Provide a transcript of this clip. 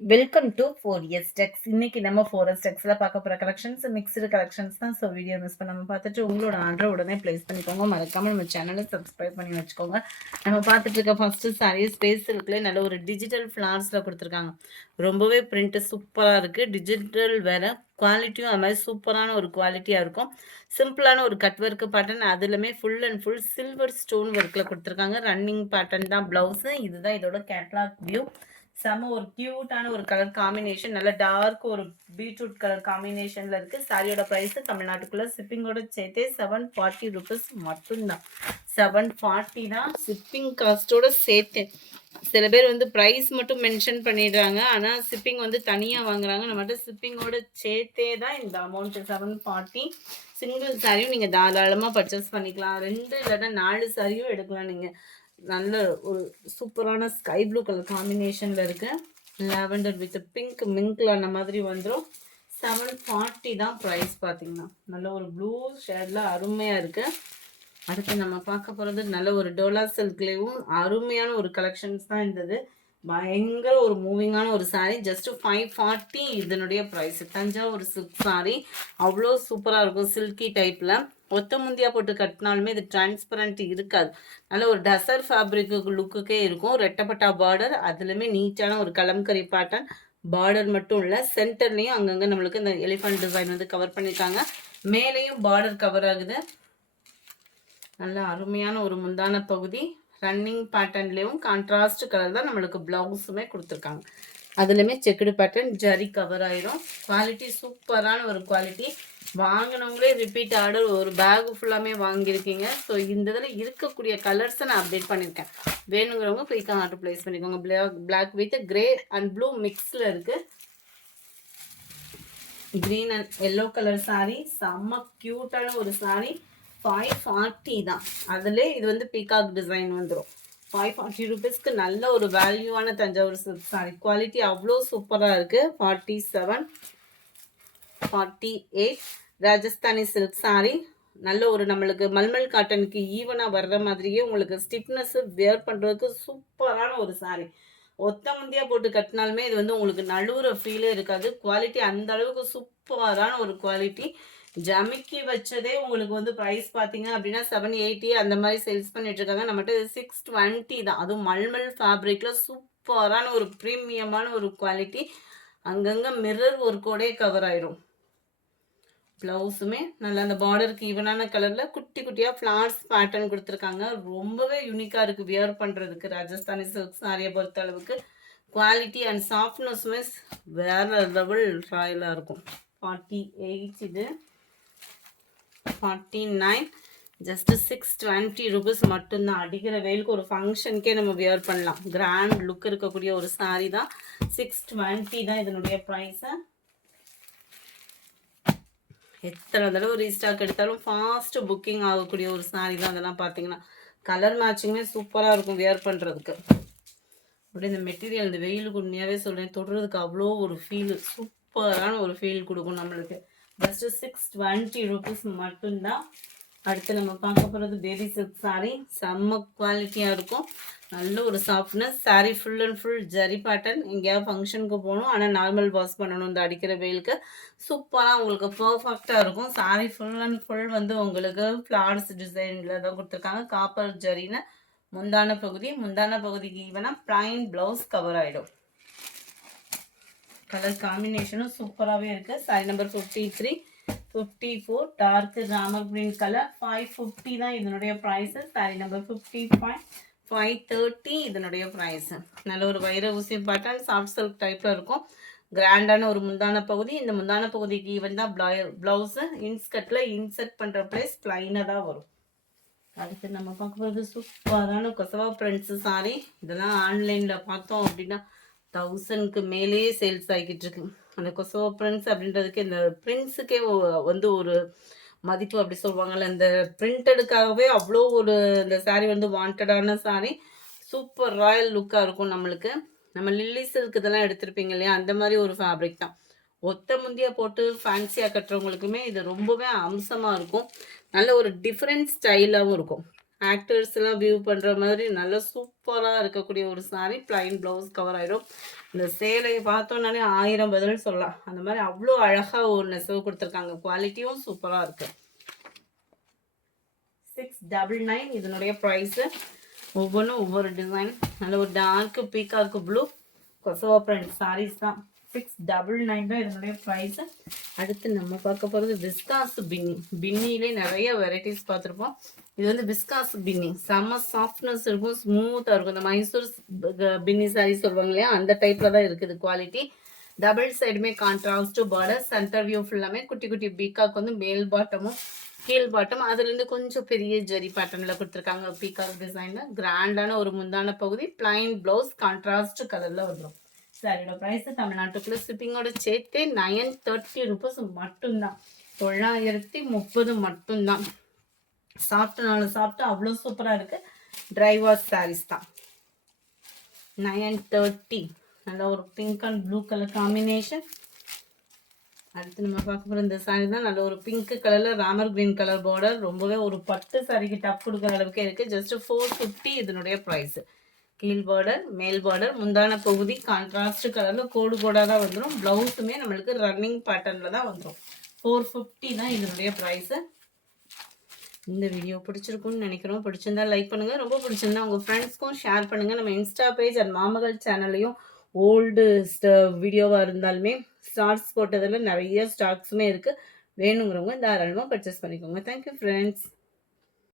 Welcome to 4S டெக்ஸ். இன்னைக்கு நம்ம 4S டெக்ஸ்ல பார்க்க போற கலெக்ஷன்ஸ் மிக்ஸ்டு கலெக்ஷன்ஸ் தான். ஸோ வீடியோ மிஸ் பண்ணாம பார்த்துட்டு உங்களோட ஆர்டர் உடனே பிளேஸ் பண்ணிக்கோங்க. மறக்காம நம்ம சேனலை சப்ஸ்கிரைப் பண்ணி வச்சுக்கோங்க. நம்ம பார்த்துட்டு இருக்க ஃபர்ஸ்ட் சாரீ ஸ்பேஸ் இருக்குல்ல, நல்ல ஒரு டிஜிட்டல் ஃபிளார்ஸ்ல கொடுத்துருக்காங்க. ரொம்பவே பிரிண்ட் சூப்பராக இருக்கு. டிஜிட்டல் வேற குவாலிட்டியும் அது மாதிரி சூப்பரான ஒரு குவாலிட்டியாக இருக்கும். சிம்பிளான ஒரு கட் ஒர்க் பேட்டர்ன், அதுலமே full and full silver stone ஒர்க்கில் கொடுத்துருக்காங்க. ரன்னிங் பேட்டர்ன் தான் பிளவுஸு. இதுதான் இதோட கேட்லாக் வியூ. செம ஒரு கியூட்டான ஒரு கலர் காம்பினேஷன், நல்ல டார்க் ஒரு பீட்ரூட் கலர் காம்பினேஷன்ல இருக்கு. சாரியோட பிரைஸ் தமிழ்நாட்டுக்குள்ள ஷிப்பிங்கோட சேர்த்தே 740 ருபீஸ் மட்டும்தான். 740 தான் ஷிப்பிங் காஸ்டோட சேர்த்து. சில பேர் வந்து ப்ரைஸ் மட்டும் மென்ஷன் பண்ணிடுறாங்க, ஆனால் ஷிப்பிங் வந்து தனியாக வாங்குறாங்க. நம்மகிட்ட ஷிப்பிங்கோட சேர்த்தே தான் இந்த அமௌண்ட் 740. சிங்கிள் சாரியும் நீங்கள் தாராளமாக பர்ச்சேஸ் பண்ணிக்கலாம். 2 இல்லைன்னா 4 சாரியும் எடுக்கலாம் நீங்கள். நல்ல ஒரு சூப்பரான ஸ்கை ப்ளூ கலர் காம்பினேஷன்ல இருக்கு. லாவெண்டர் வித் பிங்க் மிங்க்ல அந்த மாதிரி வந்துடும். 740 தான் ப்ரைஸ். பார்த்தீங்கன்னா நல்ல ஒரு ப்ளூ ஷேட்ல அருமையா இருக்கு. அடுத்து நம்ம பார்க்க போகிறது நல்ல ஒரு டோலா சில்க்லேயும் அருமையான ஒரு கலெக்ஷன்ஸ் தான் இருந்தது. பயங்கர ஒரு மூவிங்கான ஒரு சாரீ. ஜஸ்ட் 540 இதனுடைய ப்ரைஸ். தஞ்சாவூர் சில்க் சாரீ அவ்வளோ சூப்பராக இருக்கும். சில்கி டைப்பில் ஒத்த முந்தியா போட்டு கட்டினாலுமே இது டிரான்ஸ்பரண்ட் இருக்காது. நல்ல ஒரு டசர் ஃபேப்ரிக்கு லுக்குக்கே இருக்கும். ரெட்டப்பட்டா பார்டர், அதுலேயுமே நீட்டான ஒரு கலம்கரி பேட்டர்ன். பார்டர் மட்டும் இல்லை, சென்டர்லேயும் அங்கங்கே நம்மளுக்கு இந்த எலிஃபண்ட் டிசைன் வந்து கவர் பண்ணியிருக்காங்க. மேலேயும் பார்டர் கவர் ஆகுது. நல்ல அருமையான ஒரு முந்தான பகுதி. ரன்னிங் பேட்டர்ன்லேயும் கான்ட்ராஸ்ட் கலர் தான் நம்மளுக்கு பிளவுஸுமே கொடுத்துருக்காங்க. அதுலேயுமே செக்குடு பேட்டர்ன் ஜரி கவர் ஆயிரும். குவாலிட்டி சூப்பரான ஒரு குவாலிட்டி. வாங்கினவங்களே ரிப்பீட் ஆர்டர் ஒரு பேக் ஃபுல்லாமே வாங்கியிருக்கீங்க. ஸோ இந்த இதில் இருக்கக்கூடிய கலர்ஸை நான் அப்டேட் பண்ணியிருக்கேன். வேணுங்கிறவங்க குயிக்காக ஆர்டர் ப்ளேஸ் பண்ணிக்கோங்க. Black with grey and blue மிக்ஸில் இருக்குது. Green and yellow colour sari, செம்ம க்யூட்டான ஒரு சாரீ. 540 தான். அதில் இது வந்து பீகாக் டிசைன் வந்துடும். 540 ருபீஸ்க்கு நல்ல ஒரு வேல்யூவான தஞ்சாவூர் சில்க் சாரி. குவாலிட்டி அவ்வளோ சூப்பராக இருக்குது. 47, 48 ராஜஸ்தானி சில்க் சாரி. நல்ல ஒரு நம்மளுக்கு மல்மல் காட்டனுக்கு ஈவனாக வர்ற மாதிரியே உங்களுக்கு ஸ்டிஃப்னஸ் வேர் பண்ணுறதுக்கு சூப்பரான ஒரு சாரி. ஒத்த முந்தியாக போட்டு கட்டினாலுமே இது வந்து உங்களுக்கு நழுவுற ஃபீலே இருக்காது. குவாலிட்டி அந்த அளவுக்கு சூப்பரான ஒரு குவாலிட்டி. ஜமிக்கி வச்சதே உங்களுக்கு வந்து ப்ரைஸ் பார்த்தீங்க அப்படின்னா 780 அந்த மாதிரி சேல்ஸ் பண்ணிட்டு இருக்காங்க. நம்மகிட்ட 620 தான். அதுவும் மல்மல் ஃபேப்ரிக்ல சூப்பரான ஒரு ப்ரீமியமான ஒரு குவாலிட்டி. அங்கங்கே மிரர் ஒர்க்கோடே கவர் ஆயிடும். ப்ளவுஸுமே நல்லா அந்த பார்டருக்கு ஈவனான கலரில் குட்டி குட்டியாக ஃப்ளார்ஸ் பேட்டர்ன் கொடுத்துருக்காங்க. ரொம்பவே யூனிக்காக இருக்குது வியர் பண்ணுறதுக்கு. ராஜஸ்தானி சில்க் சாரியை பொறுத்த அளவுக்கு குவாலிட்டி அண்ட் சாஃப்ட்னஸுமே வேறு லெவல் ராயலாக இருக்கும். 48 இது. 49 ஜஸ்ட் 620 ருபீஸ் மட்டும்தான். அடிக்கிற வெயிலுக்கு ஒரு ஃபங்க்ஷனுக்கே நம்ம வியர் பண்ணலாம். கிராண்ட் லுக் இருக்கக்கூடிய ஒரு சாரீ தான். 620 தான் இதனுடைய ப்ரைஸு. எத்தனை தடவை ரீஸ்டாக் எடுத்தாலும் ஃபாஸ்ட் புக்கிங் ஆகக்கூடிய ஒரு சாரீ தான். அதெல்லாம் பார்த்தீங்கன்னா கலர் மேட்சிங்குமே சூப்பராக இருக்கும் வியர் பண்ணுறதுக்கு. அப்படியே இந்த மெட்டீரியல் இந்த வெயிலுக்கு உண்மையாகவே சொல்கிறேன், தொடுறதுக்கு அவ்வளோ ஒரு ஃபீல், சூப்பரான ஒரு ஃபீல் கொடுக்கும் நம்மளுக்கு. ஜஸ்ட் 620 ருபீஸ் மட்டும்தான். அடுத்து நம்ம பார்க்க போகிறது பேபி சில்க் சாரீ. செம்ம குவாலிட்டியாக இருக்கும். நல்ல ஒரு softness. Sari full and full zari pattern. எங்கேயாவது ஃபங்க்ஷனுக்கு போகணும், ஆனால் நார்மல் வாஷ் பண்ணணும் இந்த அடிக்கிற வெயிலுக்கு. சூப்பராக உங்களுக்கு பர்ஃபெக்டாக இருக்கும். சாரீ ஃபுல் அண்ட் ஃபுல் வந்து உங்களுக்கு ஃப்ளார்ஸ் டிசைனில் தான் கொடுத்துருக்காங்க. காப்பர் ஜரின்னு முந்தான பகுதி. முந்தான பகுதிக்கு ஈவனாக ப்ளைன் ப்ளவுஸ் கவர் ஆகிடும். கலர் காம்பினேஷனும் சூப்பராகவே இருக்குது. சாரி நம்பர் 53, 54 டார்க் ராமர் கிரீன் கலர். 550 தான் இதனுடைய ப்ரைஸு. சாரி நம்பர் 55, 530 இதனுடைய ப்ரைஸு. நல்ல ஒரு வைர ஊசி பேட்டர்ன் சாஃப்ட் சில்க் டைப்பில் இருக்கும். கிராண்டான ஒரு முந்தான பகுதி. இந்த முந்தான பகுதிக்கு ஈவன் தான் ப்ளவுஸு. இன்ஸ்கட்டில் இன்சர்ட் பண்ணுற ப்ளேஸ் ப்ளைனாக தான் வரும். அடுத்து நம்ம பார்க்க போகிறது சூப்பரான கொசவா பிரிண்ட்ஸு சாரி. இதெல்லாம் ஆன்லைனில் பார்த்தோம் அப்படின்னா 1000க்கு மேலேயே சேல்ஸ் ஆகிக்கிட்டு இருக்கு. அந்த கொசவா பிரிண்ட்ஸ் அப்படின்றதுக்கு இந்த பிரிண்ட்ஸுக்கே வந்து ஒரு மதிப்பு அப்படி சொல்லுவாங்கள்ல. இந்த பிரிண்டடுக்காகவே அவ்வளோ ஒரு இந்த சாரீ வந்து வாண்டடான சாரீ. சூப்பர் ராயல் லுக்காக இருக்கும் நம்மளுக்கு. நம்ம லில்லி சில்க் இதெல்லாம் எடுத்திருப்பீங்க இல்லையா, அந்த மாதிரி ஒரு ஃபேப்ரிக் தான். ஒத்த முந்தியா போட்டு ஃபேன்சியாக கட்டுறவங்களுக்குமே இது ரொம்பவே அம்சமாக இருக்கும். நல்ல ஒரு டிஃப்ரெண்ட் ஸ்டைலாகவும் இருக்கும். ஆக்டர்ஸ்லாம் வியூ பண்ணுற மாதிரி நல்ல சூப்பராக இருக்கக்கூடிய ஒரு சாரீ. ப்ளைன் ப்ளவுஸ் கவர் ஆயிடும். இந்த சேலையை பார்த்தோன்னாலே 1000 பதில் சொல்லலாம். அந்த மாதிரி அவ்வளோ அழகாக ஒரு நெசவு கொடுத்துருக்காங்க. குவாலிட்டியும் சூப்பராக இருக்குது. 699 இதனுடைய ப்ரைஸு. ஒவ்வொன்றும் ஒவ்வொரு டிசைன். நல்ல ஒரு டார்க் பீகாக்கு ப்ளூ கொசவா பிரிண்ட் சாரீஸ் தான். 699 தான் இதனுடைய ப்ரைஸு. அடுத்து நம்ம பார்க்க போகிறது விஸ்காஸ் பின்னி. பின்னிலே நிறைய வெரைட்டிஸ் பார்த்துருப்போம். இது வந்து விஸ்காஸ் பின்னி. செம்ம சாஃப்ட்னஸ் இருக்கும், ஸ்மூத்தாக இருக்கும். இந்த மைசூர் பின்னி சாரீ சொல்லுவாங்க இல்லையா, அந்த டைப்பில் தான் இருக்குது குவாலிட்டி. டபுள் சைடுமே கான்ட்ராஸ்ட் பார்டர். சென்டர் வியூ ஃபுல்லாமே குட்டி குட்டி பீகாக் வந்து மேல் பாட்டமும் கீழ் பாட்டம். அதுலேருந்து கொஞ்சம் பெரிய ஜெரி பேட்டர்னில் கொடுத்துருக்காங்க. பீகாக் டிசைனில் கிராண்டான ஒரு முந்தான பகுதி. பிளைன் ப்ளவுஸ் கான்ட்ராஸ்ட் கலரில் வந்துடும். சாரியோட ப்ரைஸு தமிழ்நாட்டுக்குள்ளே ஷிப்பிங்கோட சேர்த்து 930 ருபீஸ் மட்டும்தான். 930 மட்டும்தான். சாப்பிட்டனாலும் சாப்பிட்டு அவ்வளோ சூப்பராக இருக்குது. ட்ரை வாஷ் சாரீஸ் தான். 930. நல்லா ஒரு pink and blue colour combination. அடுத்து நம்ம பார்க்க போகிற இந்த சாரீ தான். நல்ல ஒரு பிங்க் கலரில் ராமர் கிரீன் கலர் பார்டர். ரொம்பவே ஒரு பட்டு சாரிக்கு டப் கொடுக்குற அளவுக்கு இருக்குது. ஜஸ்ட் 450 இதனுடைய ப்ரைஸு. கீழ் பார்டர் மேல் பார்டர் முந்தான பகுதி கான்ட்ராஸ்ட் கலரில் கோடு கோடாக தான் வந்துடும். ப்ளவுஸுமே நம்மளுக்கு ரன்னிங் பேட்டர்னில் தான் வந்துடும். 450 தான் இதனுடைய ப்ரைஸு. இந்த வீடியோ பிடிச்சிருக்குன்னு நினைக்கிறோம். பிடிச்சிருந்தா லைக் பண்ணுங்கள். ரொம்ப பிடிச்சிருந்தா உங்கள் ஃப்ரெண்ட்ஸ்க்கும் ஷேர் பண்ணுங்கள். நம்ம இன்ஸ்டா பேஜ் அண்ட் மாமகள் சேனல்லையும் ஓல்டு வீடியோவாக இருந்தாலுமே ஸ்டார்ட்ஸ் போட்டதில் நிறைய ஸ்டாக்ஸுமே இருக்குது. வேணுங்கிறவங்க தாராளமாக பர்ச்சேஸ் பண்ணிக்கோங்க. Thank you friends.